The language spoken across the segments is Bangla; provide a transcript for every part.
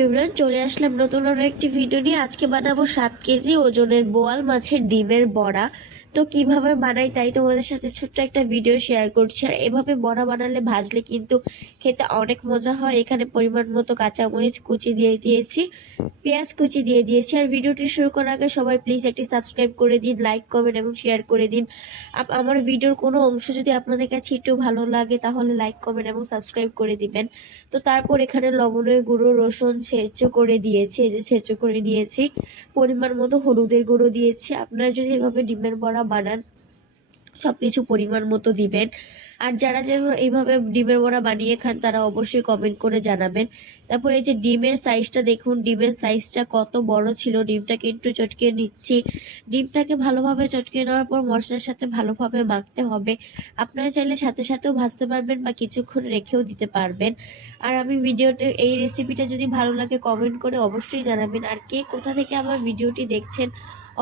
এভরিওয়ান, চলে আসলাম নতুন আরো একটি ভিডিও নিয়ে। আজকে বানাবো 7 কেজি ওজনের বোয়াল মাছের ডিমের বড়া। তো কিভাবে বানাই তাই তোমাদের সাথে ছোট্ট একটা ভিডিও শেয়ার করছি। আর এভাবে বড়া বানালে ভাজলে কিন্তু খেতে অনেক মজা হয়। এখানে পরিমাণ মতো কাঁচামরিচ কুচি দিয়ে দিয়েছি, পেঁয়াজ কুচি দিয়ে দিয়েছি। আর ভিডিওটি শুরু করার আগে সবাই প্লিজ একটি সাবস্ক্রাইব করে দিন, লাইক কমেন্ট এবং শেয়ার করে দিন। আমার ভিডিওর কোনো অংশ যদি আপনাদের কাছে একটু ভালো লাগে তাহলে লাইক কমেন্ট এবং সাবস্ক্রাইব করে দিবেন। তো তারপর এখানে লবণের গুঁড়ো, রসুন ছেঁচো করে দিয়েছি, এই যে ছেঁচো করে দিয়েছি, পরিমাণ মতো হলুদের গুঁড়ো দিয়েছি। আপনারা যদি এভাবে ডিমের বড়া বানান সবকিছু পরিমাণ মতো দিবেন। আর যারা যারা এইভাবে ডিমের বড়া বানিয়ে খান তারা অবশ্যই কমেন্ট করে জানাবেন। তারপর এই যে ডিমের সাইজটা দেখুন, ডিমের সাইজটা কত বড় ছিল। ডিমটাকে একটু চটকে নিচ্ছি। ডিমটাকে ভালোভাবে চটকে নেওয়ার পর মশলার সাথে ভালোভাবে মাখতে হবে। আপনারা চাইলে সাথে সাথেও ভাজতে পারবেন বা কিছুক্ষণ রেখেও দিতে পারবেন। আর আমি ভিডিওতে এই রেসিপিটা যদি ভালো লাগে কমেন্ট করে অবশ্যই জানাবেন। আর কে কোথা থেকে আমার ভিডিওটি দেখছেন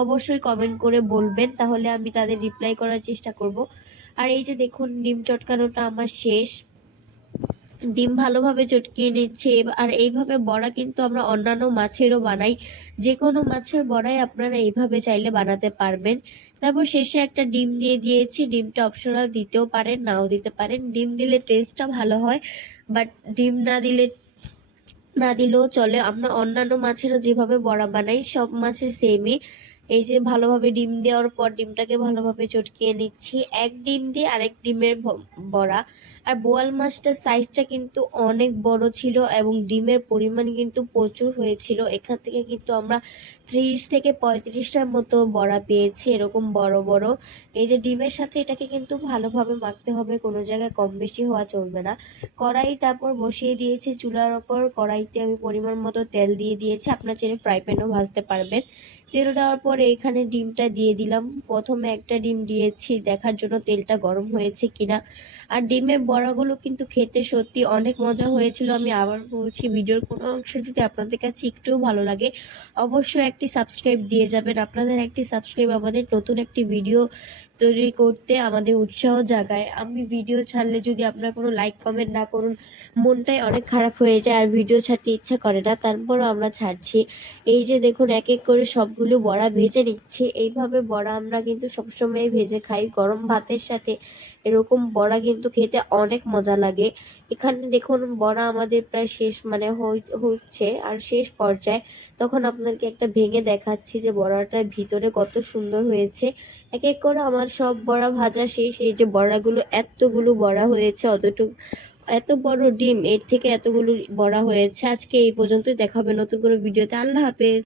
অবশ্যই কমেন্ট করে বলবেন, তাহলে আমি তাদের রিপ্লাই করার চেষ্টা করব। আর এই যে দেখুন ডিম চটকানোটা আমার শেষ, ডিম ভালোভাবে চটকিয়ে নিচ্ছে। আর এইভাবে বড়া কিন্তু আমরা অন্যান্য মাছেরও বানাই, যে কোনো মাছের বড়াই আপনারা এইভাবে চাইলে বানাতে পারবেন। তারপর শেষে একটা ডিম দিয়ে দিয়েছি। ডিমটা অপশনাল, দিতেও পারেন নাও দিতে পারেন। ডিম দিলে টেস্টটা ভালো হয়, বাট ডিম না দিলেও চলে। আমরা অন্যান্য মাছেরও যেভাবে বড়া বানাই সব মাছের সেমই। এই যে ভালোভাবে ডিম দেওয়ার পর ডিমটাকে ভালোভাবে চটকিয়ে নিচ্ছি। এক ডিম দিয়ে আরেক ডিমের বড়া। আর বোয়াল মাছটার সাইজটা কিন্তু অনেক বড় ছিল এবং ডিমের পরিমাণ কিন্তু প্রচুর হয়েছিল। এখান থেকে কিন্তু আমরা 30 থেকে 35টার মতো বড়া পেয়েছি, এরকম বড় বড়। এই যে ডিমের সাথে এটাকে কিন্তু ভালোভাবে মাখতে হবে, কোনো জায়গায় কম বেশি হওয়া চলবে না। কড়াই তারপর বসিয়ে দিয়েছি চুলার ওপর। কড়াইতে আমি পরিমাণ মতো তেল দিয়ে দিয়েছি, আপনার চাইলে ফ্রাই প্যানও ভাজতে পারবেন। তেল দেওয়ার পরে এখানে ডিমটা দিয়ে দিলাম। প্রথমে একটা ডিম দিয়েছি দেখার জন্য তেলটা গরম হয়েছে কিনা। আর ডিমের বড়াগুলো কিন্তু খেতে সত্যি অনেক মজা হয়েছিল। আমি আবার বলছি, ভিডিওর কোনো অংশ যদি আপনাদের কাছে একটুও ভালো লাগে অবশ্যই একটি সাবস্ক্রাইব দিয়ে যাবেন। আপনাদের একটি সাবস্ক্রাইব আমাদের নতুন একটি ভিডিও তৈরি করতে আমাদের উৎসাহ জাগায়। আমি ভিডিও ছাড়লে যদি আপনারা কোনো লাইক কমেন্ট না করুন মনটাই অনেক খারাপ হয়ে যায়, আর ভিডিও ছাড়তে ইচ্ছা করে না, তারপরও আমরা ছাড়ছি। এই যে দেখুন এক এক করে সবগুলো বড়া ভেজে নিচ্ছি। এইভাবে বড়া আমরা কিন্তু সবসময় ভেজে খাই গরম ভাতের সাথে। এরকম বড়া কিন্তু খেতে অনেক মজা লাগে। এখানে দেখুন বড়া আমাদের প্রায় শেষ, মানে হচ্ছে আর শেষ পর্যায়ে। তখন আপনাদেরকে একটা ভেঙে দেখাচ্ছি যে বড়াটার ভিতরে কত সুন্দর হয়েছে। এক এক করে আমার সব বড়া ভাজা শেষ। এই যে বড়াগুলো, এতগুলো বড়া হয়েছে, অতটুকু এত বড় ডিম, এর থেকে এতগুলো বড়া হয়েছে। আজকে এই পর্যন্তই, দেখা হবে নতুন কোনো ভিডিওতে। আল্লাহ হাফেজ।